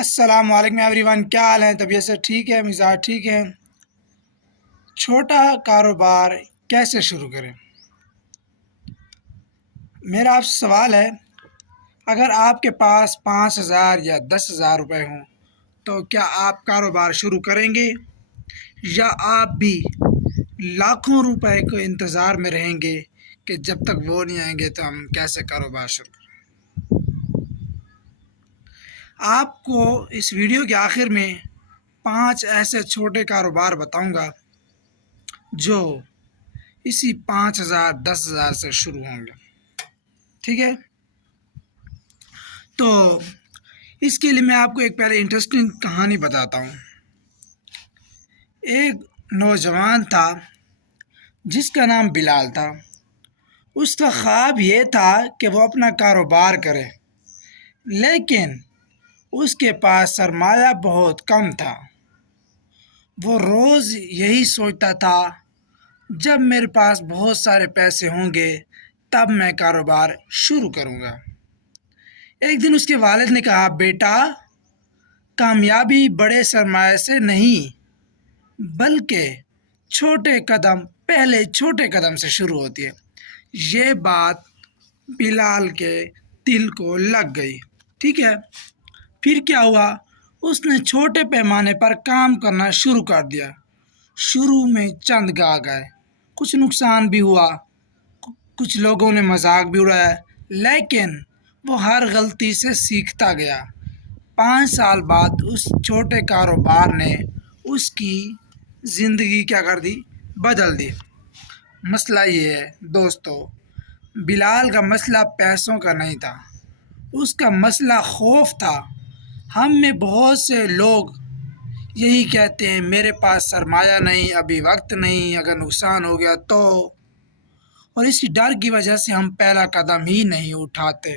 السلام علیکم every one, کیا حال ہے؟ طبیعت سے ٹھیک ہے؟ مزاج ٹھیک ہے؟ چھوٹا کاروبار کیسے شروع کریں؟ میرا آپ سے سوال ہے، اگر آپ کے پاس 5,000 یا 10,000 روپے ہوں تو کیا آپ کاروبار شروع کریں گے، یا آپ بھی لاکھوں روپے کے انتظار میں رہیں گے کہ جب تک وہ نہیں آئیں گے تو ہم کیسے کاروبار شروع کریں؟ آپ کو اس ویڈیو کے آخر میں 5 ایسے چھوٹے کاروبار بتاؤں گا جو اسی 5,000 10,000 سے شروع ہوں گے، ٹھیک ہے؟ تو اس کے لیے میں آپ کو ایک پہلے انٹرسٹنگ کہانی بتاتا ہوں۔ ایک نوجوان تھا جس کا نام بلال تھا۔ اس کا خواب یہ تھا کہ وہ اپنا کاروبار کرے، لیکن اس کے پاس سرمایہ بہت کم تھا۔ وہ روز یہی سوچتا تھا، جب میرے پاس بہت سارے پیسے ہوں گے تب میں کاروبار شروع کروں گا۔ ایک دن اس کے والد نے کہا، بیٹا، کامیابی بڑے سرمایہ سے نہیں بلکہ پہلے چھوٹے قدم سے شروع ہوتی ہے۔ یہ بات بلال کے دل کو لگ گئی، ٹھیک ہے؟ پھر کیا ہوا؟ اس نے چھوٹے پیمانے پر کام کرنا شروع کر دیا۔ شروع میں چند گاہک آئے، کچھ نقصان بھی ہوا، کچھ لوگوں نے مذاق بھی اڑایا، لیکن وہ ہر غلطی سے سیکھتا گیا۔ 5 سال بعد اس چھوٹے کاروبار نے اس کی زندگی کیا کر دی؟ بدل دی۔ مسئلہ یہ ہے دوستو، بلال کا مسئلہ پیسوں کا نہیں تھا، اس کا مسئلہ خوف تھا۔ ہم میں بہت سے لوگ یہی کہتے ہیں، میرے پاس سرمایہ نہیں، ابھی وقت نہیں، اگر نقصان ہو گیا تو، اور اسی ڈر کی وجہ سے ہم پہلا قدم ہی نہیں اٹھاتے۔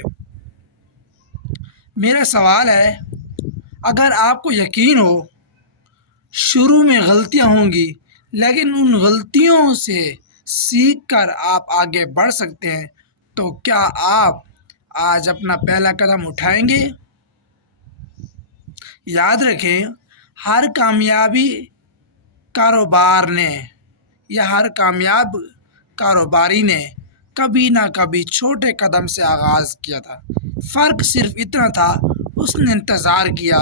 میرا سوال ہے، اگر آپ کو یقین ہو شروع میں غلطیاں ہوں گی، لیکن ان غلطیوں سے سیکھ کر آپ آگے بڑھ سکتے ہیں، تو کیا آپ آج اپنا پہلا قدم اٹھائیں گے؟ یاد رکھیں، ہر کامیاب کاروباری نے کبھی نہ کبھی چھوٹے قدم سے آغاز کیا تھا۔ فرق صرف اتنا تھا، اس نے انتظار کیا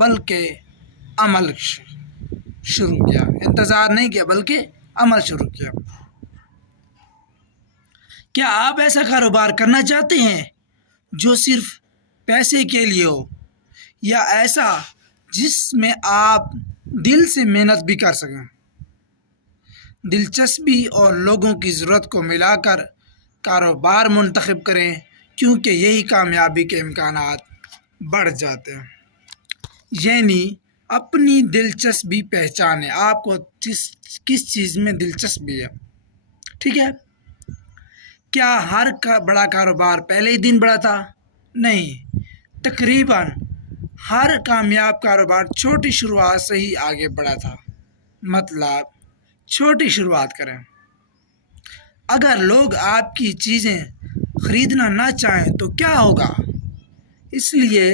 بلکہ عمل شروع کیا۔ انتظار نہیں کیا بلکہ عمل شروع کیا۔ کیا آپ ایسا کاروبار کرنا چاہتے ہیں جو صرف پیسے کے لیے ہو، یا ایسا جس میں آپ دل سے محنت بھی کر سکیں؟ دلچسپی اور لوگوں کی ضرورت کو ملا کر کاروبار منتخب کریں، کیونکہ یہی کامیابی کے امکانات بڑھ جاتے ہیں۔ یعنی اپنی دلچسپی پہچانیں، آپ کو کس چیز میں دلچسپی ہے، ٹھیک ہے؟ کیا ہر بڑا کاروبار پہلے ہی دن بڑا تھا؟ نہیں، تقریباً ہر کامیاب کاروبار چھوٹی شروعات سے ہی آگے بڑھا تھا۔ مطلب چھوٹی شروعات کریں۔ اگر لوگ آپ کی چیزیں خریدنا نہ چاہیں تو کیا ہوگا؟ اس لیے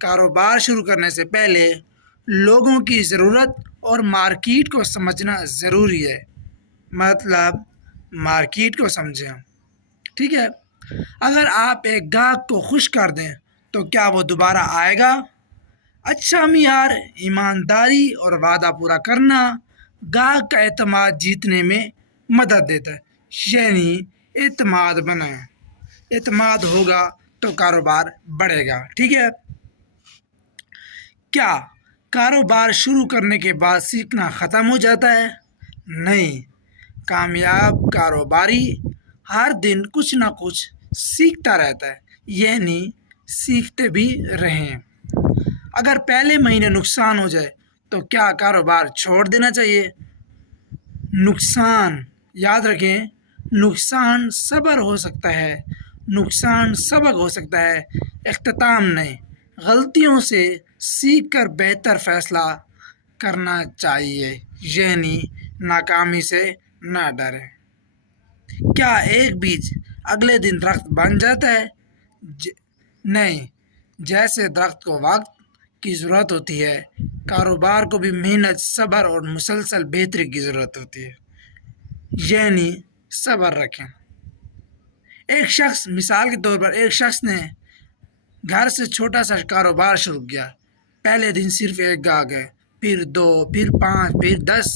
کاروبار شروع کرنے سے پہلے لوگوں کی ضرورت اور مارکیٹ کو سمجھنا ضروری ہے۔ مطلب مارکیٹ کو سمجھیں، ٹھیک ہے؟ اگر آپ ایک گاہک کو خوش کر دیں تو کیا وہ دوبارہ آئے گا؟ اچھا معیار، ایمانداری اور وعدہ پورا کرنا گاہک کا اعتماد جیتنے میں مدد دیتا ہے۔ یعنی اعتماد بنائیں، اعتماد ہوگا تو کاروبار بڑھے گا، ٹھیک ہے؟ کیا کاروبار شروع کرنے کے بعد سیکھنا ختم ہو جاتا ہے؟ نہیں، کامیاب کاروباری ہر دن کچھ نہ کچھ سیکھتا رہتا ہے، یعنی سیکھتے بھی رہیں۔ اگر پہلے مہینے نقصان ہو جائے تو کیا کاروبار چھوڑ دینا چاہیے؟ نقصان، یاد رکھیں، نقصان صبر ہو سکتا ہے، نقصان سبق ہو سکتا ہے، اختتام نہیں۔ غلطیوں سے سیکھ کر بہتر فیصلہ کرنا چاہیے، یعنی ناکامی سے نہ ڈریں۔ کیا ایک بیج اگلے دن درخت بن جاتا ہے؟ نہیں، جیسے درخت کو وقت کی ضرورت ہوتی ہے، کاروبار کو بھی محنت، صبر اور مسلسل بہتری کی ضرورت ہوتی ہے، یعنی صبر رکھیں۔ ایک شخص، مثال کے طور پر ایک شخص نے گھر سے چھوٹا سا کاروبار شروع کیا۔ پہلے دن صرف ایک گاہک ہے، پھر 2، پھر 5، پھر 10۔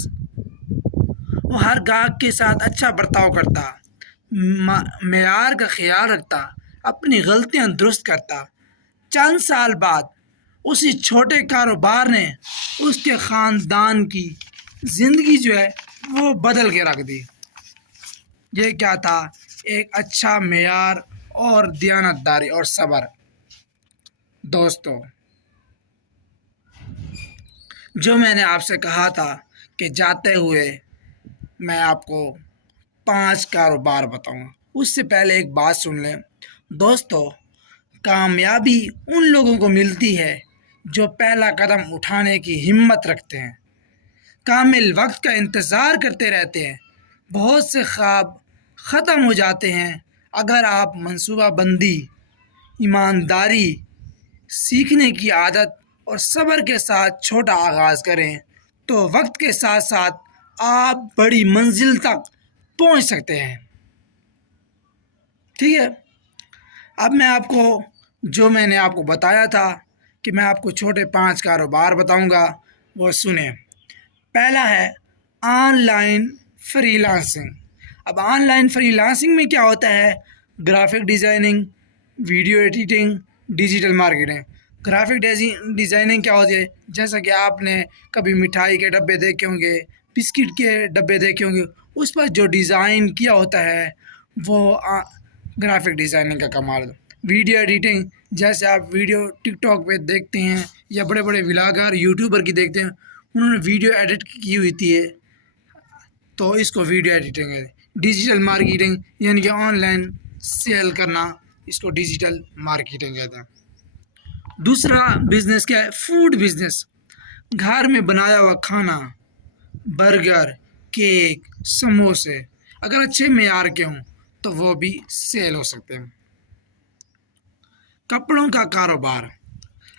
وہ ہر گاہک کے ساتھ اچھا برتاؤ کرتا، معیار کا خیال رکھتا، اپنی غلطیاں درست کرتا۔ چند سال بعد اسی چھوٹے کاروبار نے اس کے خاندان کی زندگی جو ہے وہ بدل کے رکھ دی۔ یہ کیا تھا؟ ایک اچھا معیار اور دیانتداری اور صبر۔ دوستو، جو میں نے آپ سے کہا تھا کہ جاتے ہوئے میں آپ کو 5 کاروبار بتاؤں گا، اس سے پہلے ایک بات سن لیں۔ دوستو، کامیابی ان لوگوں کو ملتی ہے جو پہلا قدم اٹھانے کی ہمت رکھتے ہیں، کامل وقت کا انتظار کرتے رہتے ہیں۔ بہت سے خواب ختم ہو جاتے ہیں۔ اگر آپ منصوبہ بندی، ایمانداری، سیکھنے کی عادت اور صبر کے ساتھ چھوٹا آغاز کریں تو وقت کے ساتھ ساتھ آپ بڑی منزل تک پہنچ سکتے ہیں۔ ٹھیک ہے، اب میں آپ کو جو میں نے آپ کو بتایا تھا کہ میں آپ کو چھوٹے 5 کاروبار بتاؤں گا، وہ سنیں۔ پہلا ہے آن لائن فری لانسنگ۔ اب آن لائن فری لانسنگ میں کیا ہوتا ہے؟ Graphic designing, video editing, digital marketing. Graphic designing کیا ہوتی ہے؟ جیسا کہ آپ نے کبھی مٹھائی کے ڈبے دیکھے ہوں گے، بسکٹ کے ڈبے دیکھے ہوں گے، اس پر جو ڈیزائن کیا ہوتا ہے وہ گرافک ڈیزائننگ کا کمال ہے۔ ویڈیو ایڈیٹنگ، جیسے آپ ویڈیو ٹک ٹاک پہ دیکھتے ہیں یا بڑے بڑے ولاگر یوٹیوبر کی دیکھتے ہیں، انہوں نے ویڈیو ایڈٹ کی ہوئی تھی تو اس کو ویڈیو ایڈیٹنگ ہے۔ ڈیجیٹل مارکیٹنگ یعنی کہ آن لائن سیل کرنا، اس کو ڈیجیٹل مارکیٹنگ کہتے ہیں۔ دوسرا بزنس کیا ہے؟ Food business. گھر میں بنایا ہوا کھانا، برگر، کیک، سموسے اگر اچھے معیار کے ہوں تو وہ بھی سیل ہو سکتے ہیں۔ کپڑوں کا کاروبار،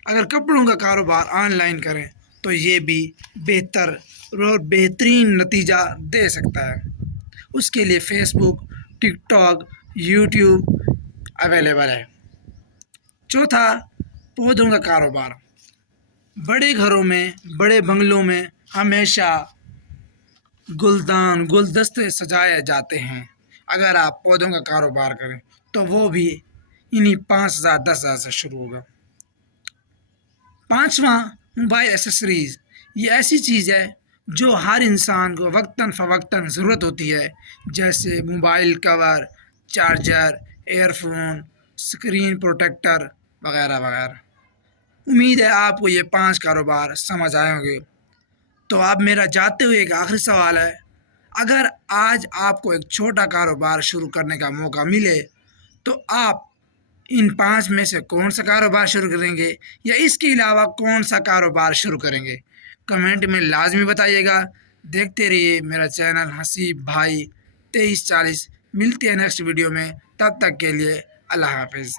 اگر کپڑوں کا کاروبار آن لائن کریں تو یہ بھی بہتر اور بہترین نتیجہ دے سکتا ہے۔ اس کے لیے فیس بک، ٹک ٹاک، یوٹیوب اویلیبل ہے۔ چوتھا، پودوں کا کاروبار۔ بڑے گھروں میں، بڑے بنگلوں میں ہمیشہ گلدان، گلدستے سجائے جاتے ہیں۔ اگر آپ پودوں کا کاروبار کریں تو وہ بھی انہیں 5,000 10,000 سے شروع ہوگا۔ پانچواں، موبائل ایسیسریز۔ یہ ایسی چیز ہے جو ہر انسان کو وقتاً فوقتاً ضرورت ہوتی ہے، جیسے mobile cover, charger, earphone, screen protector وغیرہ وغیرہ۔ امید ہے آپ کو یہ 5 کاروبار سمجھ آئے ہوں گے۔ تو اب میرا جاتے ہوئے ایک آخری سوال ہے، اگر آج آپ کو ایک چھوٹا کاروبار شروع کرنے کا موقع ملے تو آپ ان 5 میں سے کون سا کاروبار شروع کریں گے، یا اس کے علاوہ کون سا کاروبار شروع کریں گے؟ کمنٹ میں لازمی بتائیے گا۔ دیکھتے رہیے میرا چینل حسیب بھائی 2340۔ ملتے ہیں نیکسٹ ویڈیو میں، تب تک کے لیے اللہ حافظ۔